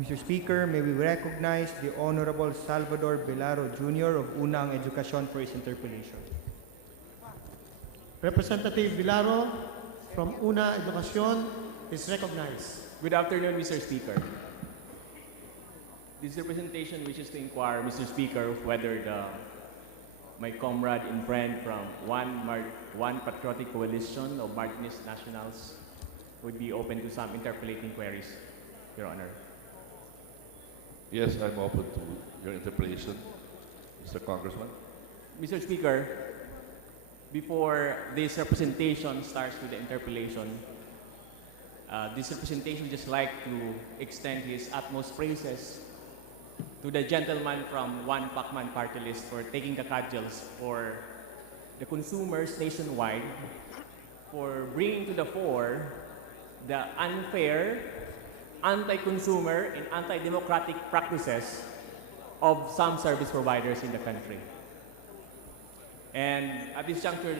Mr. Speaker, may we recognize the Honorable Salvador Belaro Jr. of Unang Edukasyon for his interpellation. Representative Belaro from Una Edukasyon is recognized. Good afternoon, Mr. Speaker. This representation wishes to inquire, Mr. Speaker, whether my comrade and friend from One Patriotic Coalition of Martinist Nationals would be open to some interpolating queries, Your Honor. Yes, I'm open to your interpellation, Mr. Congressman. Mr. Speaker, before this representation starts with the interpellation, this representation would just like to extend his utmost praises to the gentleman from One Pacman Party List for taking the cudgels for the consumers nationwide, for bringing to the fore the unfair, anti-consumer, and anti-democratic practices of some service providers in the country. And at this juncture,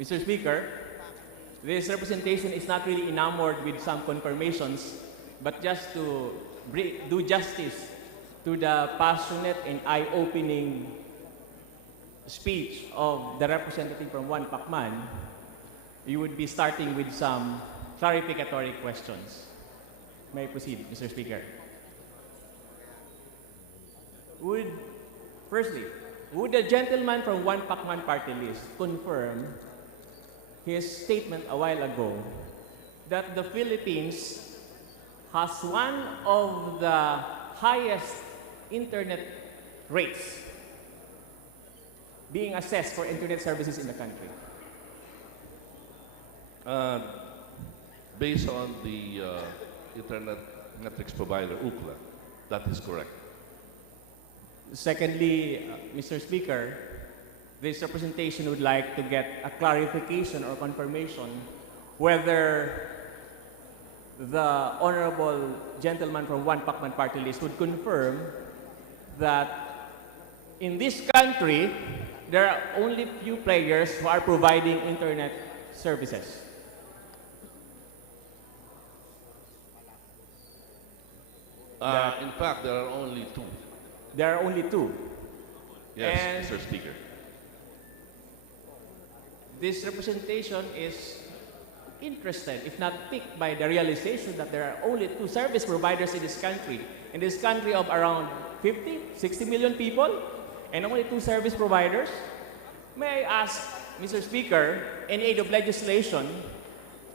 Mr. Speaker, this representation is not really enamored with some confirmations, but just to do justice to the passionate and eye-opening speech of the representative from One Pacman, you would be starting with some clarificatory questions. May I proceed, Mr. Speaker? Firstly, would the gentleman from One Pacman Party List confirm his statement a while ago that the Philippines has one of the highest internet rates being assessed for internet services in the country? Based on the Internet Metrics Provider, UCLA, that is correct. Secondly, Mr. Speaker, this representation would like to get a clarification or confirmation whether the honorable gentleman from One Pacman Party List would confirm that in this country, there are only few players who are providing internet services. In fact, there are only two. There are only two. Yes, And Mr. Speaker. this representation is interested, if not piqued, by the realization that there are only two service providers in this country of around 50, 60 million people, and only two service providers. May I ask, Mr. Speaker, in aid of legislation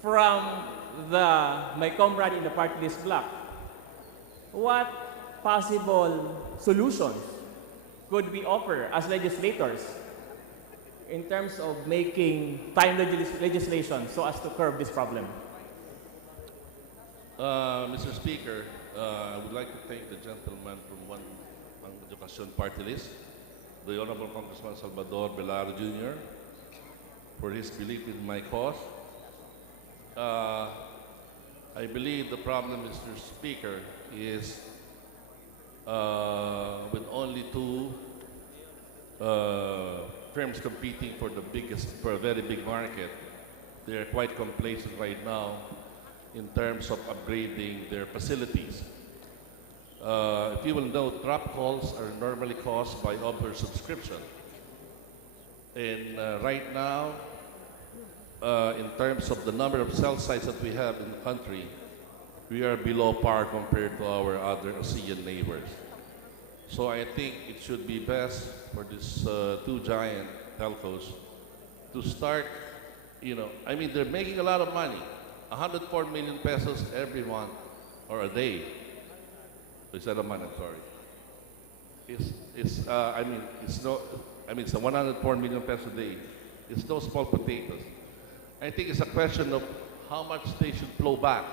from my comrade in the party list block, what possible solutions could we offer as legislators in terms of making timely legislation so as to curb this problem? Mr. Speaker, I would like to thank the gentleman from One Edukasyon Party List, the Honorable Congressman Salvador Belaro Jr., for his belief in my cause. I believe the problem, Mr. Speaker, is with only two firms competing for a very big market, they are quite complacent right now in terms of upgrading their facilities. If you will note, drop calls are normally caused by oversubscription. And right now, in terms of the number of cell sites that we have in the country, we are below par compared to our other ASEAN neighbors. So I think it should be best for these two giant telcos to start, I mean, they're making a lot of money, 104 million pesos every month or a day. Instead of month, I'm sorry. It's 104 million pesos a day. It's no small potatoes. I think it's a question of how much they should flow back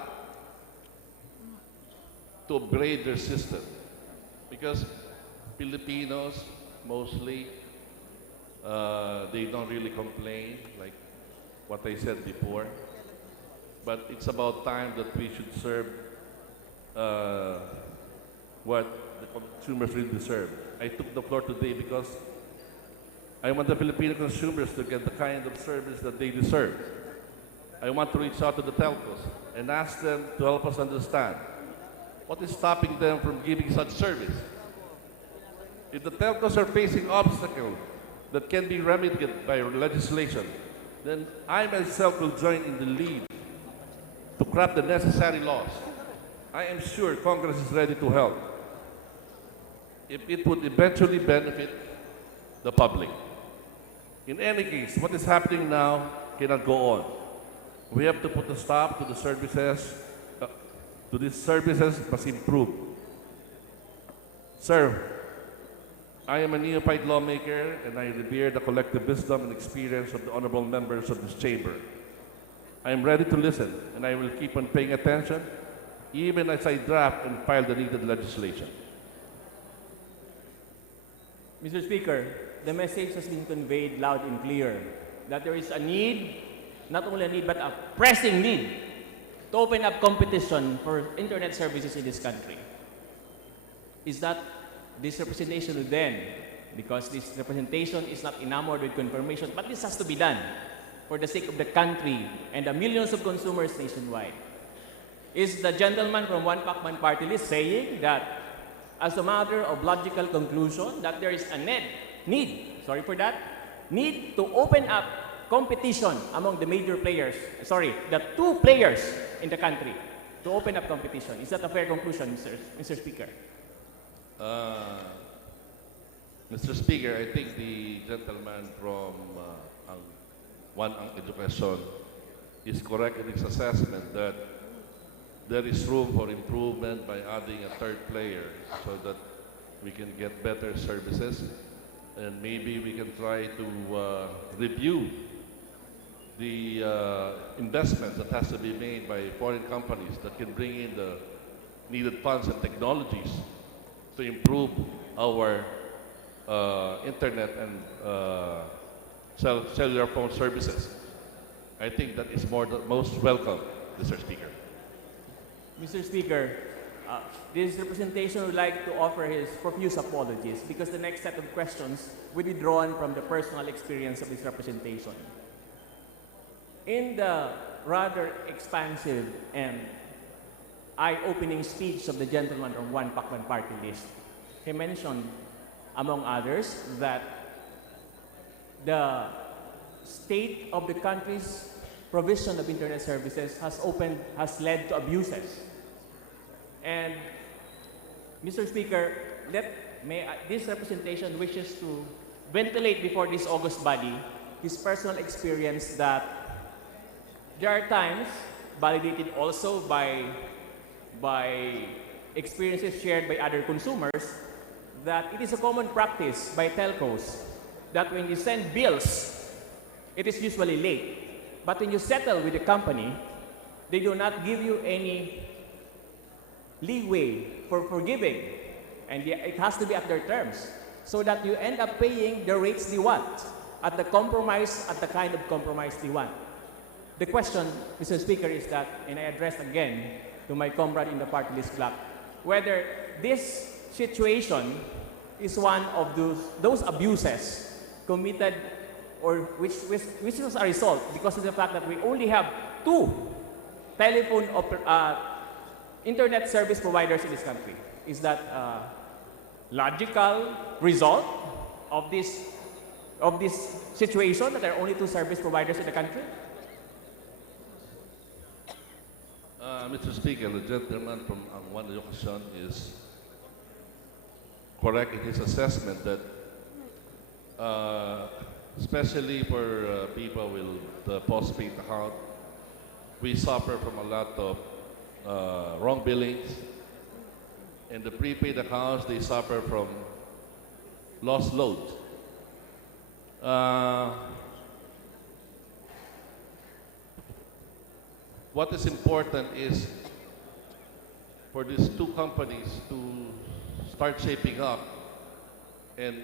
to upgrade their system. Because Filipinos, mostly, they don't really complain, like what I said before. But it's about time that we should serve what the consumers really deserve. I took the floor today because I want the Filipino consumers to get the kind of service that they deserve. I want to reach out to the telcos and ask them to help us understand What is stopping them from giving such service? If the telcos are facing obstacles that can be remedied by legislation, then I myself will join in the lead to craft the necessary laws. I am sure Congress is ready to help if it would eventually benefit the public. In any case, what is happening now cannot go on. We have to put a stop to the services, these services must improve. Sir, I am a neophyte lawmaker and I revere the collective wisdom and experience of the honorable members of this chamber. I am ready to listen and I will keep on paying attention even as I draft and file the needed legislation. Mr. Speaker, the message has been conveyed loud and clear that there is a need, not only a need, but a pressing need to open up competition for internet services in this country. Is that this representation would then, because this representation is not enamored with confirmation, but this has to be done for the sake of the country and the millions of consumers nationwide. Is the gentleman from One Pacman Party List saying that as a matter of logical conclusion that there is a need to open up competition among the major players, the two players in the country, to open up competition? Is that a fair conclusion, Mr. Speaker? Mr. Speaker, I think the gentleman from One Edukasyon is correct in his assessment that there is room for improvement by adding a third player so that we can get better services, and maybe we can try to review the investment that has to be made by foreign companies that can bring in the needed funds and technologies to improve our internet and cellular phone services. I think that is most welcome, Mr. Speaker. Mr. Speaker, this representation would like to offer his profuse apologies because the next set of questions will be drawn from the personal experience of this representation. In the rather expansive and eye-opening speech of the gentleman from One Pacman Party List, he mentioned, among others, that the state of the country's provision of internet services has led to abuses. And Mr. Speaker, this representation wishes to ventilate before this august body his personal experience that there are times, validated also by experiences shared by other consumers, that it is a common practice by telcos that when you send bills, it is usually late. But when you settle with the company, they do not give you any leeway for forgiving, and it has to be at their terms, so that you end up paying the rates they want, at the kind of compromise they want. The question, Mr. Speaker, is that, and I address again to my comrade in the party list club, whether this situation is one of those abuses committed or which was a result because of the fact that we only have two internet service providers in this country. Is that a logical result of this situation that there are only two service providers in the country? Mr. Speaker, the gentleman from One Edukasyon is correct in his assessment that especially for people with the postpaid account, we suffer from a lot of wrong billings. And the prepaid accounts, they suffer from lost loads. What is important is for these two companies to start shaping up and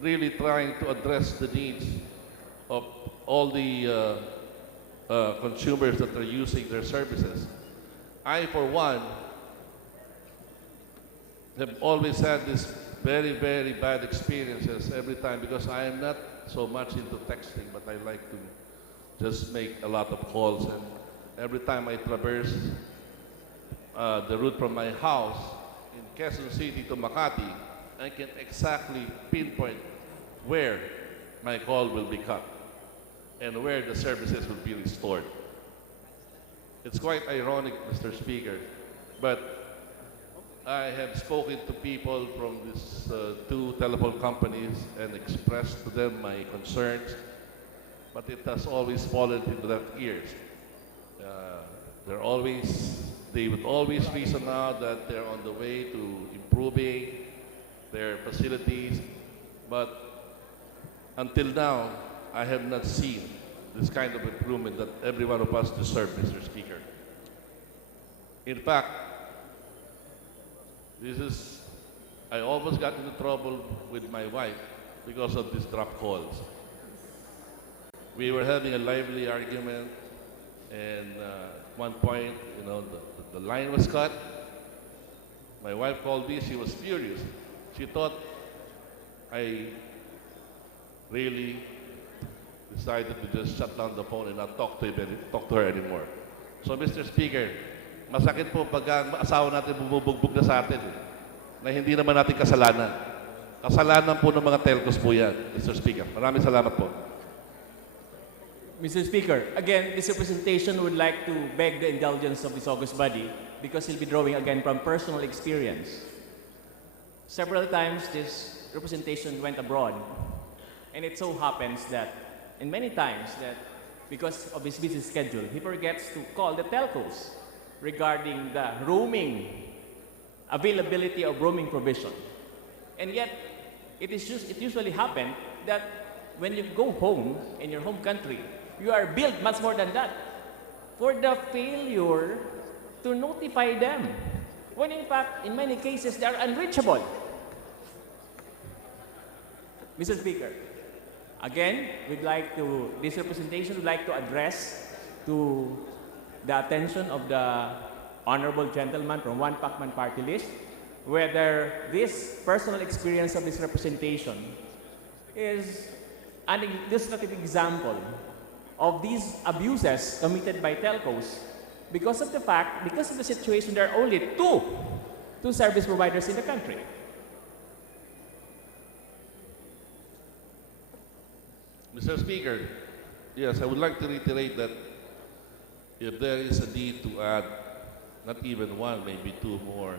really trying to address the needs of all the consumers that are using their services. I, for one, have always had this very, very bad experiences every time because I am not so much into texting, but I like to just make a lot of calls, and every time I traverse the route from my house in Quezon City to Makati, I can exactly pinpoint where my call will be cut and where the services will be restored. It's quite ironic, Mr. Speaker, but I have spoken to people from these two telephone companies and expressed to them my concerns, but it has always fallen into their ears. They would always reason out that they're on the way to improving their facilities, but until now, I have not seen this kind of improvement that every one of us deserve, Mr. Speaker. In fact, I almost got into trouble with my wife because of these drop calls. We were having a lively argument, and at one point, the line was cut. My wife called me. She was furious. She thought I really decided to just shut down the phone and not talk to her anymore. So, Mr. Speaker, masakit po pag ang asawa natin bumubugbog na sa atin, na hindi naman natin kasalanan. Kasalanan po ng mga telcos po yan, Mr. Speaker. Maraming salamat po. Mr. Speaker, again, this representation would like to beg the indulgence of this august body because he'll be drawing again from personal experience. Several times this representation went abroad, and it so happens that, and many times that because of his busy schedule, he forgets to call the telcos regarding the roaming, availability of roaming provision. And yet, it usually happens that when you go home in your home country, you are billed much more than that for the failure to notify them, when in fact, in many cases, they are unreachable. Mr. Speaker, again, this representation would like to address to the attention of the honorable gentleman from One Pacman Party List, whether this personal experience of this representation is an illustrative example of these abuses committed by telcos because of the situation there are only two service providers in the country. Mr. Speaker, yes, I would like to reiterate that if there is a need to add not even one, maybe two more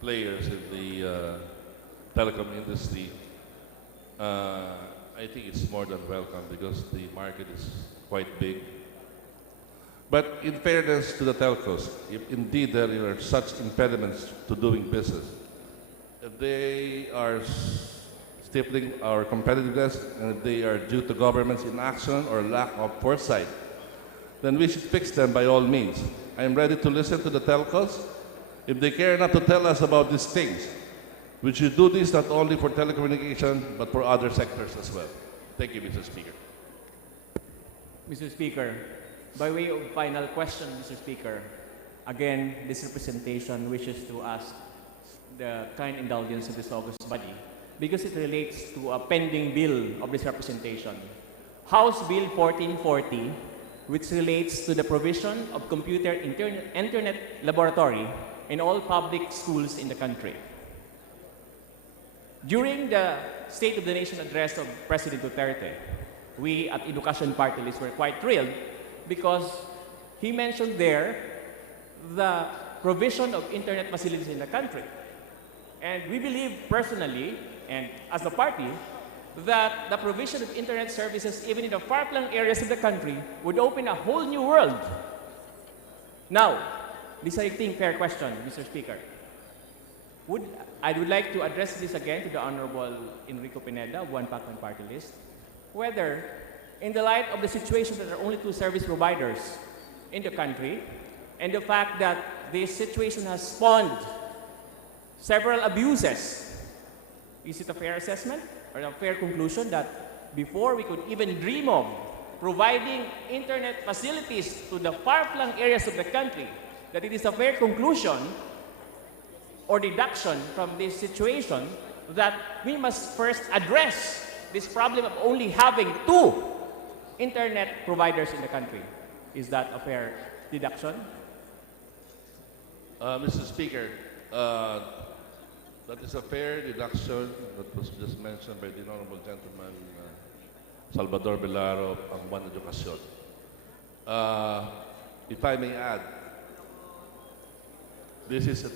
players in the telecom industry, I think it's more than welcome because the market is quite big. But in fairness to the telcos, if indeed there are such impediments to doing business, if they are stifling our competitiveness and if they are due to government's inaction or lack of foresight, then we should fix them by all means. I am ready to listen to the telcos. If they care not to tell us about these things, we should do this not only for telecommunication, but for other sectors as well. Thank you, Mr. Speaker. Mr. Speaker, by way of final question, Mr. Speaker, again, this representation wishes to ask the kind indulgence of this august body because it relates to a pending bill of this representation. House Bill 1440, which relates to the provision of computer internet laboratory in all public schools in the country. During the State of the Nation address of President Duterte, we at Edukasyon Party List were quite thrilled because he mentioned there the provision of internet facilities in the country. And we believe personally, and as a party, that the provision of internet services even in the far-flung areas of the country would open a whole new world. Now, this is, I think, fair question, Mr. Speaker. I would like to address this again to the Honorable Enrico Pineda, One Pacman Party List, whether, in the light of the situation that there are only two service providers in the country, and the fact that this situation has spawned several abuses, is it a fair assessment or a fair conclusion that before we could even dream of providing internet facilities to the far-flung areas of the country, that it is a fair conclusion or deduction from this situation that we must first address this problem of only having two internet providers in the country? Is that a fair deduction? Mr. Speaker, that is a fair deduction that was just mentioned by the honorable gentleman Salvador Belaro of Edukasyon. If I may add, this is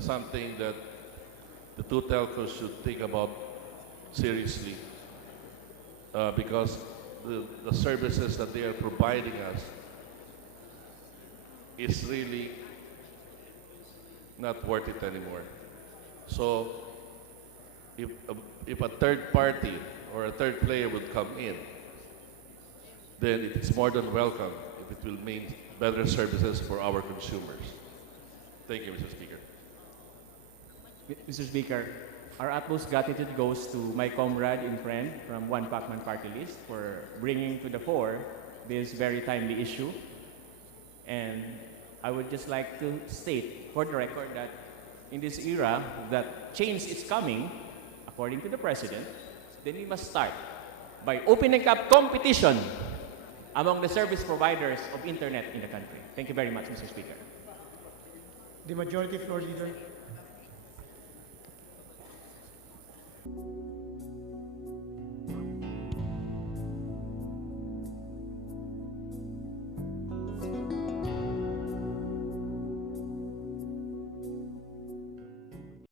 something that the two telcos should think about seriously because the services that they are providing us is really not worth it anymore. So if a third party or a third player would come in, then it is more than welcome if it will mean better services for our consumers. Thank you, Mr. Speaker. Mr. Speaker, our utmost gratitude goes to my comrade and friend from One Pacman Party List for bringing to the fore this very timely issue. And I would just like to state for the record that in this era that change is coming, according to the President, then we must start by opening up competition among the service providers of internet in the country. Thank you very much, Mr. Speaker. The Majority Floor Leader.